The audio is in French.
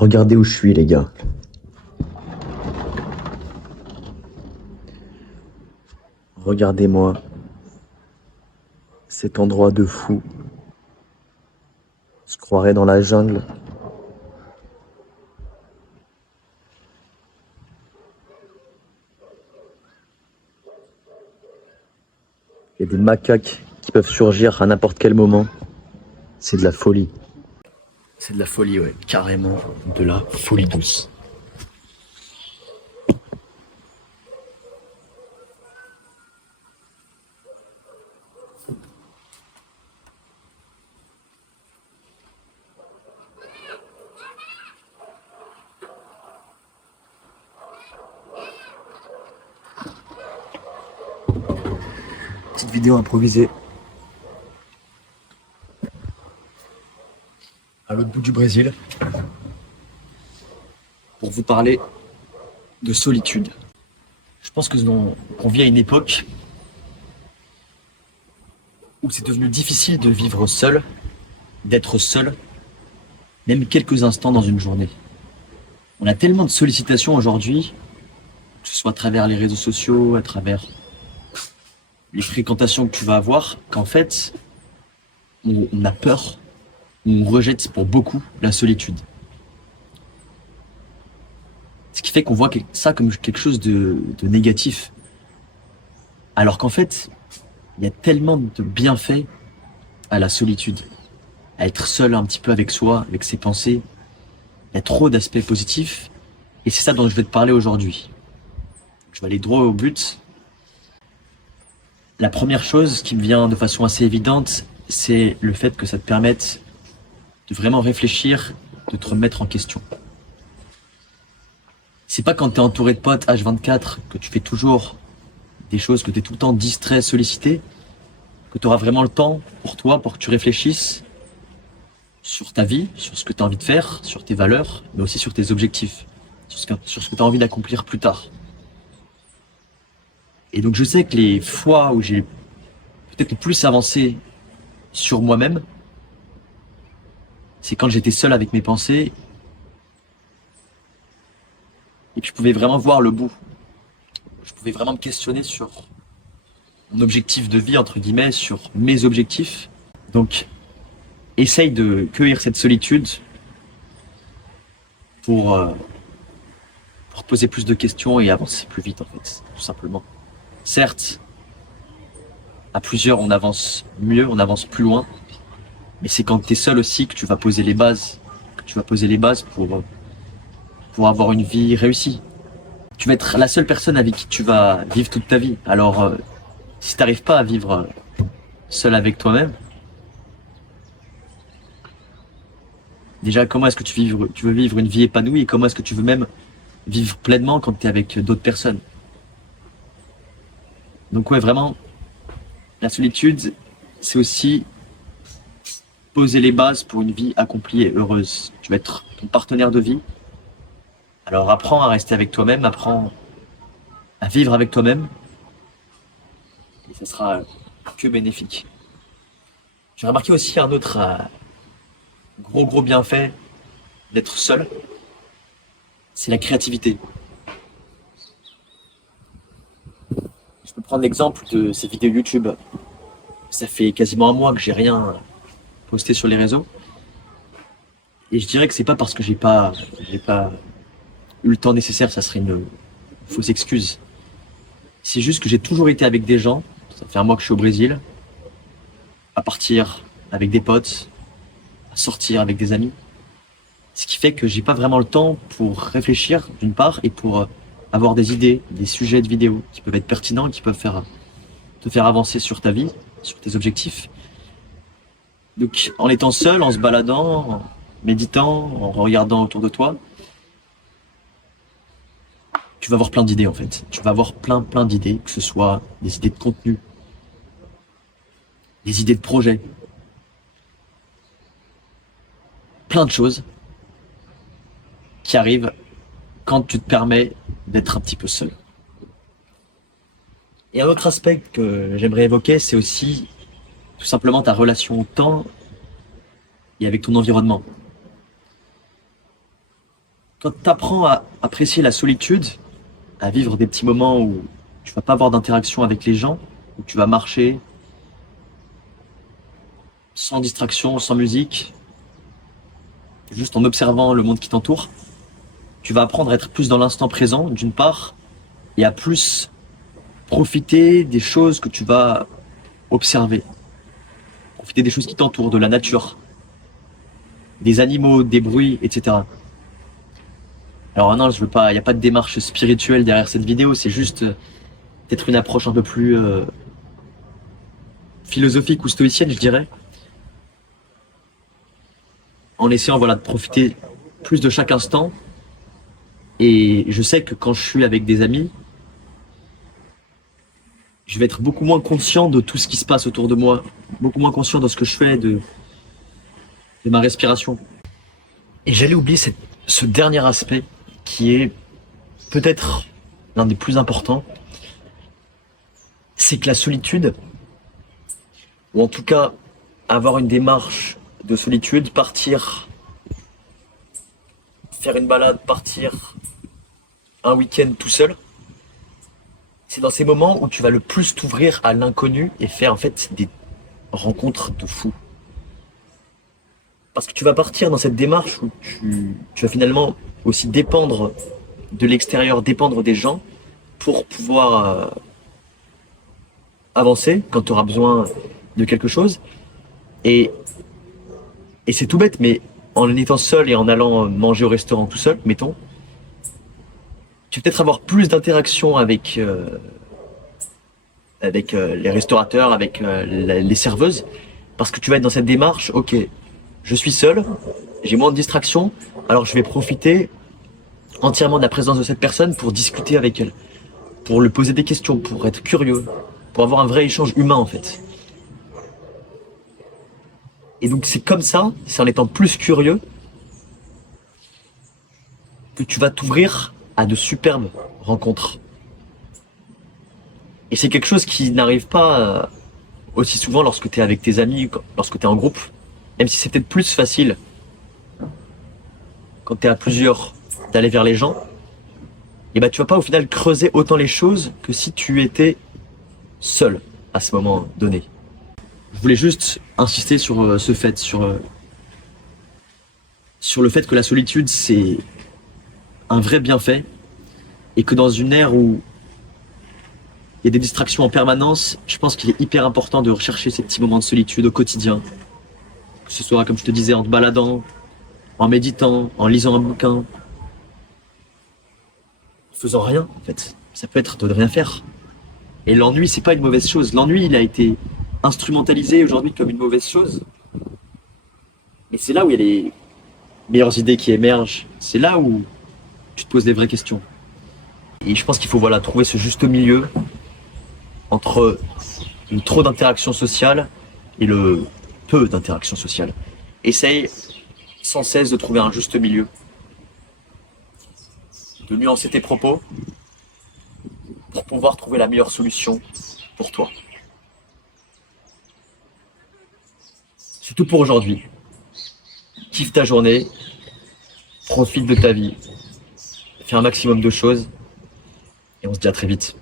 Regardez où je suis, les gars. Regardez-moi. Cet endroit de fou. On se croirait dans la jungle. Il y a des macaques qui peuvent surgir à n'importe quel moment. C'est de la folie. C'est de la folie, ouais. Carrément de la folie douce. Petite vidéo improvisée. À l'autre bout du Brésil. Pour vous parler de solitude. Je pense qu'on vit à une époque où c'est devenu difficile de vivre seul, d'être seul, même quelques instants dans une journée. On a tellement de sollicitations aujourd'hui, que ce soit à travers les réseaux sociaux, à travers les fréquentations que tu vas avoir, qu'en fait, on a peur, on rejette pour beaucoup la solitude. Ce qui fait qu'on voit ça comme quelque chose de négatif. Alors qu'en fait, il y a tellement de bienfaits à la solitude, à être seul un petit peu avec soi, avec ses pensées. Il y a trop d'aspects positifs et c'est ça dont je vais te parler aujourd'hui. Je vais aller droit au but. La première chose qui me vient de façon assez évidente, c'est le fait que ça te permette de vraiment réfléchir, de te remettre en question. C'est pas quand tu es entouré de potes H24 que tu fais toujours des choses, que tu es tout le temps distrait, sollicité, que tu auras vraiment le temps pour toi, pour que tu réfléchisses sur ta vie, sur ce que tu as envie de faire, sur tes valeurs, mais aussi sur tes objectifs, sur ce que tu as envie d'accomplir plus tard. Et donc je sais que les fois où j'ai peut-être le plus avancé sur moi-même, c'est quand j'étais seul avec mes pensées et que je pouvais vraiment voir le bout. Je pouvais vraiment me questionner sur mon objectif de vie, entre guillemets, sur mes objectifs. Donc, essaye de cueillir cette solitude pour te poser plus de questions et avancer plus vite, en fait, tout simplement. Certes, à plusieurs, on avance mieux, on avance plus loin, mais c'est quand tu es seul aussi que tu vas poser les bases, pour avoir une vie réussie. Tu vas être la seule personne avec qui tu vas vivre toute ta vie. Alors, si tu n'arrives pas à vivre seul avec toi-même, déjà, comment est-ce que tu veux vivre une vie épanouie et comment est-ce que tu veux même vivre pleinement quand tu es avec d'autres personnes? Donc ouais, vraiment, la solitude, c'est aussi poser les bases pour une vie accomplie et heureuse. Tu vas être ton partenaire de vie. Alors apprends à rester avec toi-même, apprends à vivre avec toi-même. Et ça sera que bénéfique. J'ai remarqué aussi un autre gros bienfait d'être seul, c'est la créativité. Je peux prendre l'exemple de ces vidéos YouTube. Ça fait quasiment un mois que j'ai rien posté sur les réseaux. Et je dirais que c'est pas parce que j'ai pas eu le temps nécessaire, ça serait une fausse excuse. C'est juste que j'ai toujours été avec des gens, ça fait un mois que je suis au Brésil, à partir avec des potes, à sortir avec des amis. Ce qui fait que j'ai pas vraiment le temps pour réfléchir d'une part et pour avoir des idées, des sujets de vidéos qui peuvent être pertinents, qui peuvent te faire avancer sur ta vie, sur tes objectifs. Donc en étant seul, en se baladant, en méditant, en regardant autour de toi, tu vas avoir plein d'idées en fait. Tu vas avoir plein d'idées, que ce soit des idées de contenu, des idées de projet, plein de choses qui arrivent quand tu te permets d'être un petit peu seul. Et un autre aspect que j'aimerais évoquer, c'est aussi tout simplement ta relation au temps et avec ton environnement. Quand tu apprends à apprécier la solitude, à vivre des petits moments où tu vas pas avoir d'interaction avec les gens, où tu vas marcher sans distraction, sans musique, juste en observant le monde qui t'entoure, tu vas apprendre à être plus dans l'instant présent, d'une part, et à plus profiter des choses que tu vas observer. Profiter des choses qui t'entourent, de la nature, des animaux, des bruits, etc. Alors non, je veux pas, il n'y a pas de démarche spirituelle derrière cette vidéo, c'est juste peut-être une approche un peu plus philosophique ou stoïcienne, je dirais, en essayant voilà de profiter plus de chaque instant. Et je sais que quand je suis avec des amis, je vais être beaucoup moins conscient de tout ce qui se passe autour de moi, beaucoup moins conscient de ce que je fais, de ma respiration. Et j'allais oublier ce dernier aspect qui est peut-être l'un des plus importants, c'est que la solitude, ou en tout cas avoir une démarche de solitude, partir, faire une balade, partir un week-end tout seul, c'est dans ces moments où tu vas le plus t'ouvrir à l'inconnu et faire en fait des rencontres de fous. Parce que tu vas partir dans cette démarche où tu vas finalement aussi dépendre de l'extérieur, dépendre des gens pour pouvoir avancer quand tu auras besoin de quelque chose. Et, et c'est tout bête, mais en étant seul et en allant manger au restaurant tout seul, mettons, tu vas peut-être avoir plus d'interactions avec les restaurateurs, avec les serveuses, parce que tu vas être dans cette démarche, ok, je suis seul, j'ai moins de distractions, alors je vais profiter entièrement de la présence de cette personne pour discuter avec elle, pour lui poser des questions, pour être curieux, pour avoir un vrai échange humain en fait. Et donc c'est comme ça, c'est en étant plus curieux, que tu vas t'ouvrir à de superbes rencontres. Et c'est quelque chose qui n'arrive pas aussi souvent lorsque tu es avec tes amis, lorsque tu es en groupe. Même si c'est peut-être plus facile quand tu es à plusieurs d'aller vers les gens, et bah tu vas pas au final creuser autant les choses que si tu étais seul à ce moment donné. Je voulais juste insister sur ce fait, sur le fait que la solitude c'est un vrai bienfait et que dans une ère où il y a des distractions en permanence, je pense qu'il est hyper important de rechercher ces petits moments de solitude au quotidien. Que ce soit, comme je te disais, en te baladant, en méditant, en lisant un bouquin, en faisant rien, en fait. Ça peut être de ne rien faire. Et l'ennui, c'est pas une mauvaise chose. L'ennui, il a été instrumentalisé aujourd'hui comme une mauvaise chose. Mais c'est là où il y a les meilleures idées qui émergent. C'est là où tu te poses des vraies questions. Et je pense qu'il faut voilà, trouver ce juste milieu entre le trop d'interaction sociale et le peu d'interaction sociale. Essaye sans cesse de trouver un juste milieu, de nuancer tes propos pour pouvoir trouver la meilleure solution pour toi. C'est tout pour aujourd'hui. Kiffe ta journée, profite de ta vie, fais un maximum de choses et on se dit à très vite.